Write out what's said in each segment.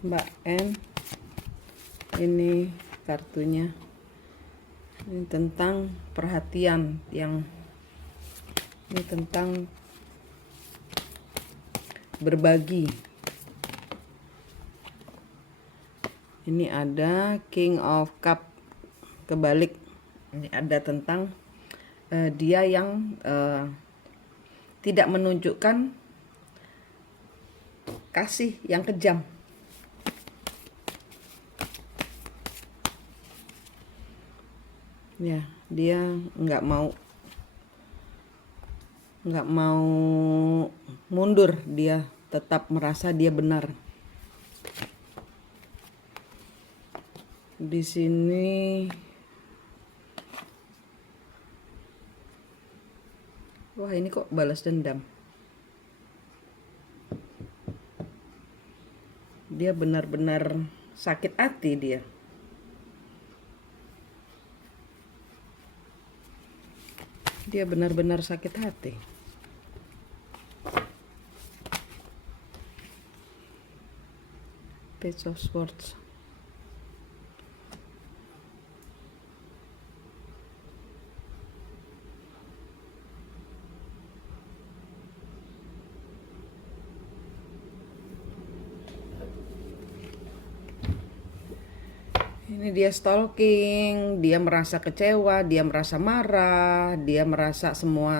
Mbak N. Ini kartunya. Ini tentang perhatian ini tentang berbagi. Ini ada King of Cup kebalik. Ini ada tentang dia yang tidak menunjukkan kasih yang kejam. Ya, dia nggak mau mundur, dia tetap merasa dia benar. Di sini, wah ini kok balas dendam. Dia benar-benar sakit hati dia. Dia benar-benar sakit hati. Page of Swords. Ini dia stalking, dia merasa kecewa, dia merasa marah, dia merasa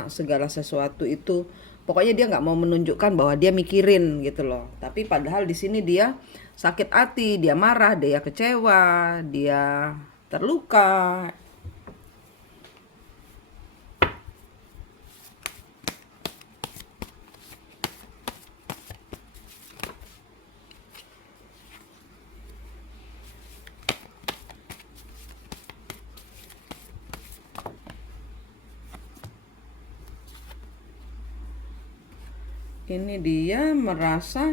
segala sesuatu itu, pokoknya dia nggak mau menunjukkan bahwa dia mikirin gitu loh. Tapi padahal di sini dia sakit hati, dia marah, dia kecewa, dia terluka. Ini dia merasa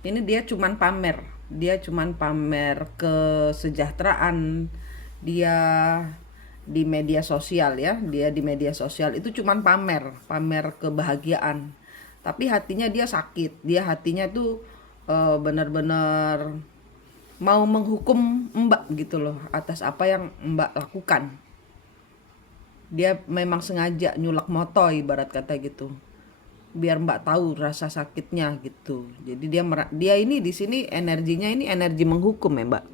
ini dia cuman pamer kesejahteraan dia di media sosial ya. Dia di media sosial itu cuman pamer kebahagiaan. Tapi hatinya dia sakit. Dia hatinya tuh benar-benar mau menghukum Mbak gitu loh atas apa yang Mbak lakukan. Dia memang sengaja nyulak motoy ibarat kata gitu. Biar Mbak tahu rasa sakitnya gitu. Jadi dia ini di sini energinya ini energi menghukum ya, Mbak.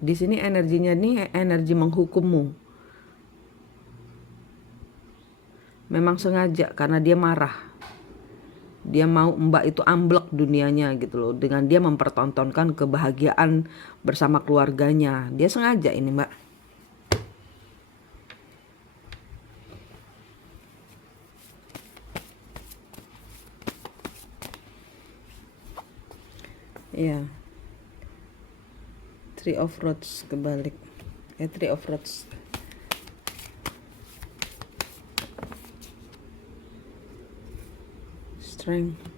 Di sini energinya ini energi menghukummu. Memang sengaja karena dia marah. Dia mau Mbak itu amblek dunianya gitu loh. Dengan dia mempertontonkan kebahagiaan bersama keluarganya. Dia sengaja ini, Mbak. Iya. Three of Rods kebalik. Three of Rods. Strength.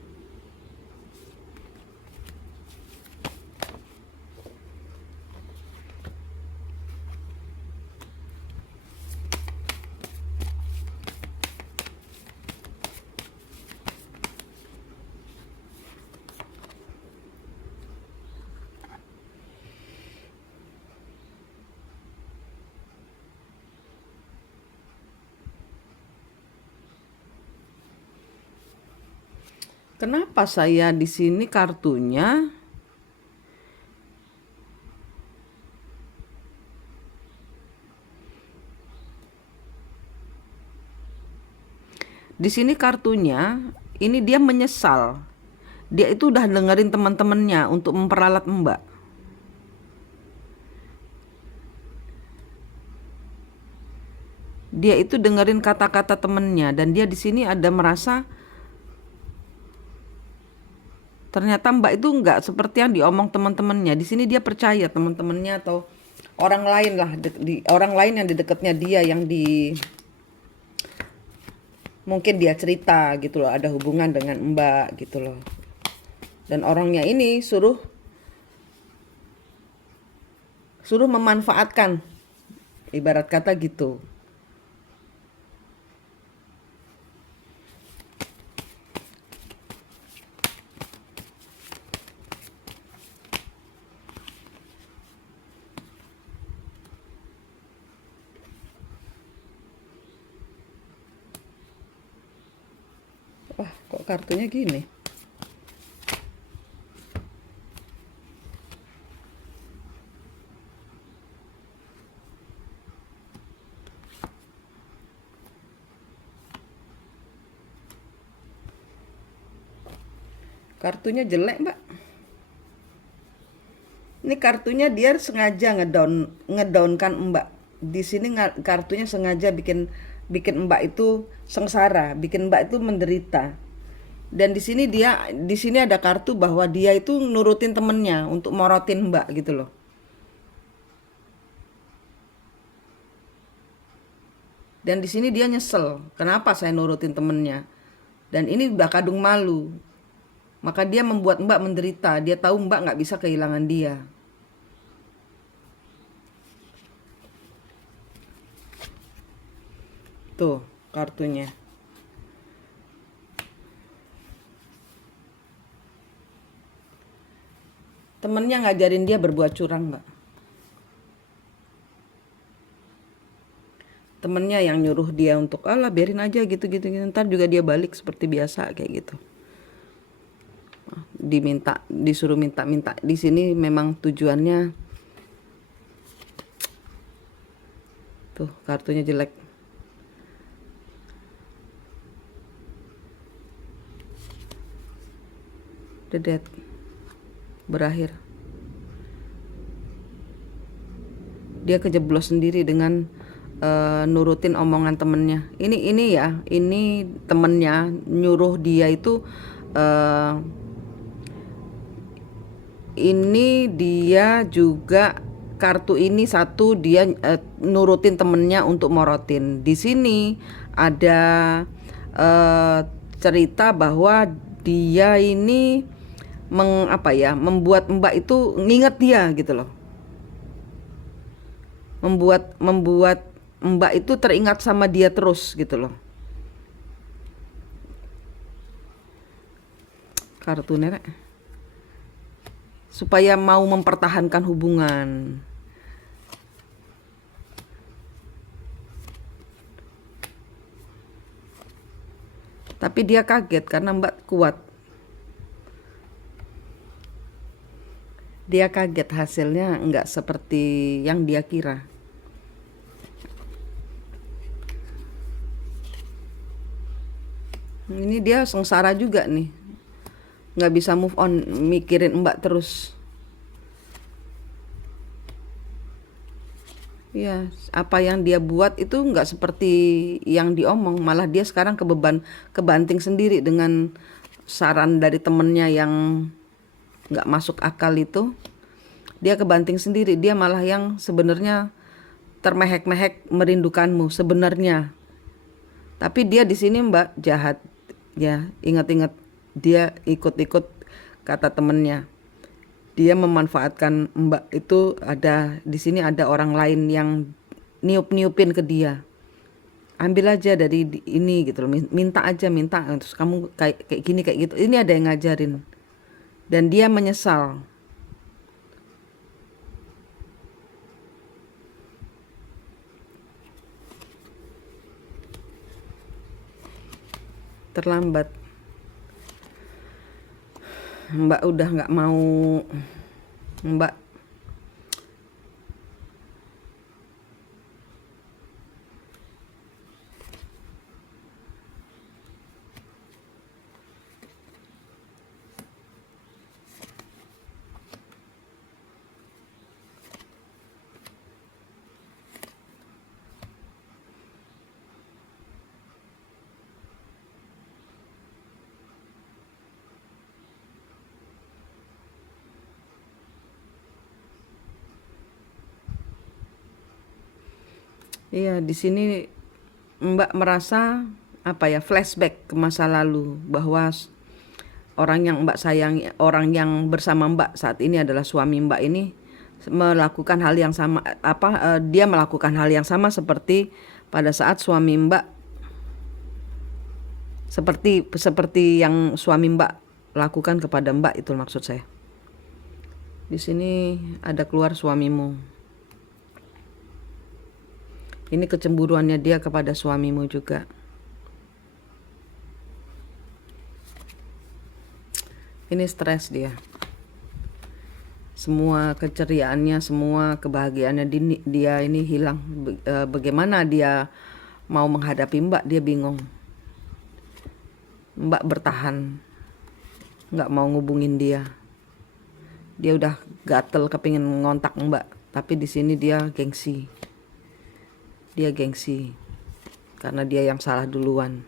Kenapa saya di sini kartunya ini dia menyesal. Dia itu udah dengerin teman-temannya untuk memperalat Mbak. Dia itu dengerin kata-kata temennya dan dia di sini ada merasa ternyata Mbak itu nggak seperti yang diomong teman-temannya. Di sini dia percaya teman-temannya atau orang lain lah, orang lain yang di dekatnya dia yang mungkin dia cerita gitu loh, ada hubungan dengan Mbak gitu loh. Dan orangnya ini suruh memanfaatkan Ibarat kata gitu. Wah, kok kartunya gini? Kartunya jelek, Mbak. Ini kartunya dia sengaja ngedownkan Mbak. Di sini kartunya sengaja bikin bikin Mbak itu sengsara, bikin Mbak itu menderita. Dan di sini ada kartu bahwa dia itu nurutin temennya untuk morotin Mbak gitu loh. Dan di sini dia nyesel, kenapa saya nurutin temennya? Dan ini udah kadung malu. Maka dia membuat Mbak menderita. Dia tahu Mbak nggak bisa kehilangan dia. Tuh kartunya. Temennya ngajarin dia berbuat curang, Mbak. Temennya yang nyuruh dia untuk alah biarin aja gitu-gitu. Ntar juga dia balik seperti biasa kayak gitu. Disuruh minta-minta. Di sini memang tujuannya tuh kartunya jelek. Dedet berakhir. Dia kejeblos sendiri dengan nurutin omongan temennya. Ini temennya nyuruh dia itu ini dia juga kartu ini satu dia nurutin temennya untuk morotin. Di sini ada cerita bahwa dia ini membuat Mbak itu nginget dia gitu loh. Membuat Mbak itu teringat sama dia terus gitu loh. Kartu nenek. Supaya mau mempertahankan hubungan. Tapi dia kaget karena Mbak kuat. Dia kaget hasilnya nggak seperti yang dia kira. Ini dia sengsara juga nih. Nggak bisa move on, mikirin Mbak terus. Ya, apa yang dia buat itu nggak seperti yang diomong. Malah dia sekarang kebanting sendiri dengan saran dari temennya yang nggak masuk akal itu. Dia kebanting sendiri. Dia malah yang sebenarnya termehek-mehek merindukanmu sebenarnya. Tapi dia di sini Mbak jahat. Ya, ingat-ingat dia ikut-ikut kata temennya. Dia memanfaatkan Mbak itu di sini ada orang lain yang niup-niupin ke dia. Ambil aja dari ini gitu loh. Minta aja, minta. Terus kamu kayak gini kayak gitu. Ini ada yang ngajarin. Dan dia menyesal. Terlambat. Mbak udah nggak mau. Mbak iya di sini Mbak merasa flashback ke masa lalu bahwa orang yang Mbak sayangi, orang yang bersama Mbak saat ini adalah suami Mbak ini melakukan hal yang sama, dia melakukan hal yang sama seperti pada saat suami Mbak, seperti yang suami Mbak lakukan kepada Mbak, itu maksud saya. Di sini ada keluar suamimu. Ini kecemburuannya dia kepada suamimu juga. Ini stres dia. Semua keceriaannya, semua kebahagiaannya dia ini hilang. Bagaimana dia mau menghadapi Mbak, dia bingung. Mbak bertahan, nggak mau ngubungin dia. Dia udah gatel kepingin ngontak Mbak, tapi di sini dia gengsi. Dia gengsi karena dia yang salah duluan.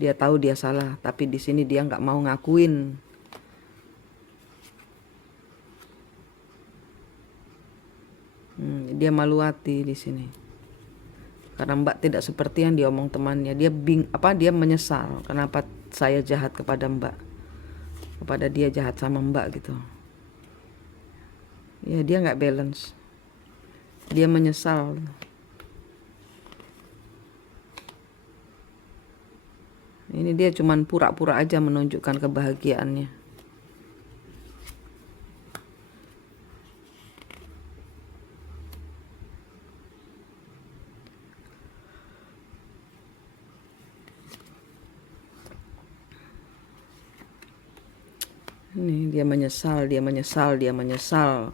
Dia tahu dia salah, tapi di sini dia nggak mau ngakuin. Dia malu hati di sini. Karena Mbak tidak seperti yang diomong temannya. Dia menyesal kenapa saya jahat kepada Mbak. Kepada dia jahat sama Mbak gitu. Ya, dia nggak balance. Dia menyesal. Ini dia cuman pura-pura aja menunjukkan kebahagiaannya. Ini dia menyesal.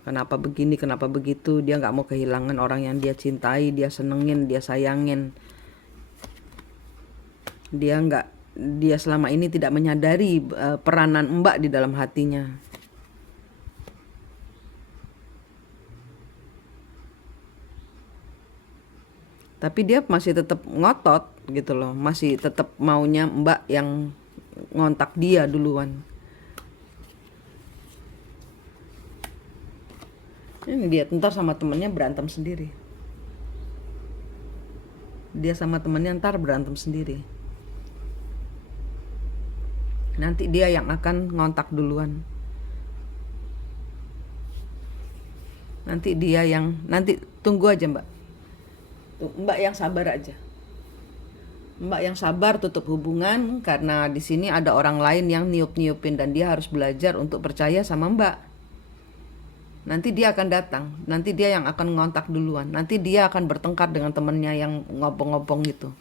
Kenapa begini, kenapa begitu. Dia nggak mau kehilangan orang yang dia cintai, dia senengin, dia sayangin. Dia selama ini tidak menyadari peranan Mbak di dalam hatinya. Tapi dia masih tetap ngotot gitu loh, masih tetap maunya Mbak yang ngontak dia duluan. Ini dia ntar sama temennya berantem sendiri. Dia sama temennya ntar berantem sendiri. Nanti dia yang akan ngontak duluan. Nanti tunggu aja Mbak. Mbak yang sabar aja. Mbak yang sabar tutup hubungan karena di sini ada orang lain yang niup-niupin dan dia harus belajar untuk percaya sama Mbak. Nanti dia akan datang, nanti dia yang akan ngontak duluan, nanti dia akan bertengkar dengan temennya yang ngobong-ngobong gitu.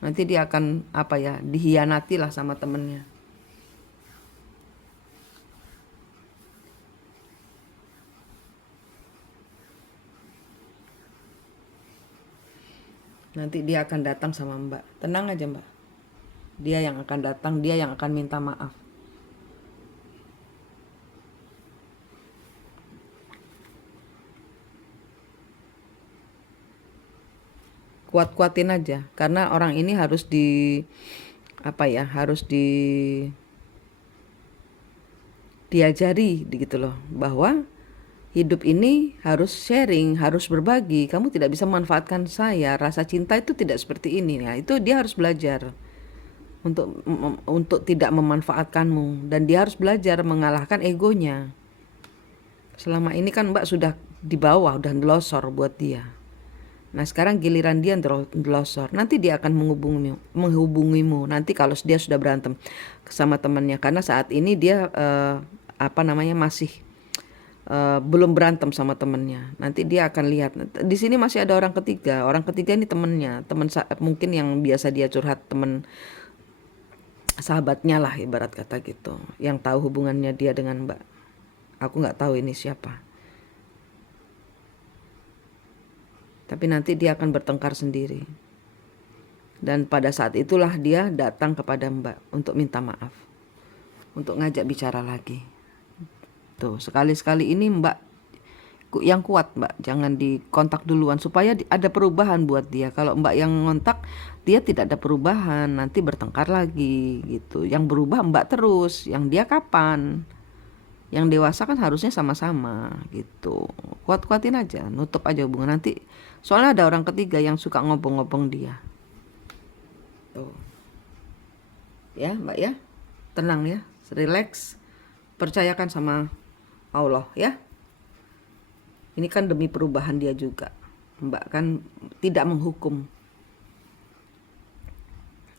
Nanti dia akan dihianati lah sama temennya. Nanti dia akan datang sama Mbak. Tenang aja Mbak. Dia yang akan datang, dia yang akan minta maaf. Kuat-kuatin aja, karena orang ini harus diajari gitu loh, bahwa hidup ini harus sharing, harus berbagi. Kamu tidak bisa memanfaatkan saya. Rasa cinta itu tidak seperti ini. Nah, itu dia harus belajar untuk tidak memanfaatkanmu, dan dia harus belajar mengalahkan egonya. Selama ini kan Mbak sudah di bawah, udah ndelosor buat dia. Nah, sekarang giliran dia ndelosor. Nanti dia akan menghubungimu. Nanti kalau dia sudah berantem sama temannya, karena saat ini dia masih belum berantem sama temennya. Nanti dia akan lihat. Di sini masih ada orang ketiga. Orang ketiga ini temennya, mungkin yang biasa dia curhat, temen sahabatnya lah ibarat kata gitu. Yang tahu hubungannya dia dengan Mbak. Aku nggak tahu ini siapa. Tapi nanti dia akan bertengkar sendiri. Dan pada saat itulah dia datang kepada Mbak untuk minta maaf. Untuk ngajak bicara lagi. Tuh, sekali-sekali ini Mbak yang kuat Mbak. Jangan dikontak duluan supaya ada perubahan buat dia. Kalau Mbak yang ngontak, dia tidak ada perubahan. Nanti bertengkar lagi gitu. Yang berubah Mbak terus. Yang dia kapan? Yang dewasa kan harusnya sama-sama gitu. Kuat-kuatin aja, nutup aja hubungan. Nanti soalnya ada orang ketiga yang suka ngobong-ngobong dia. Tuh. Ya Mbak ya, tenang ya, relax. Percayakan sama Allah ya. Ini kan demi perubahan dia juga. Mbak kan tidak menghukum.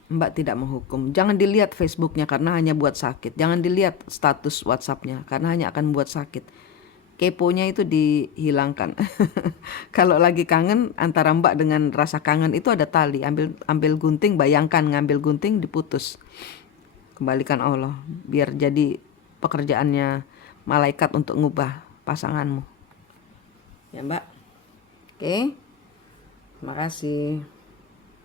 Mbak tidak menghukum. Jangan dilihat Facebooknya karena hanya buat sakit. Jangan dilihat status WhatsAppnya karena hanya akan buat sakit. Keponya itu dihilangkan. Kalau lagi kangen, antara Mbak dengan rasa kangen itu ada tali. Ambil gunting, bayangkan ngambil gunting diputus. Kembalikan Allah biar jadi pekerjaannya malaikat untuk ngubah pasanganmu. Ya Mbak. Oke. Terima kasih.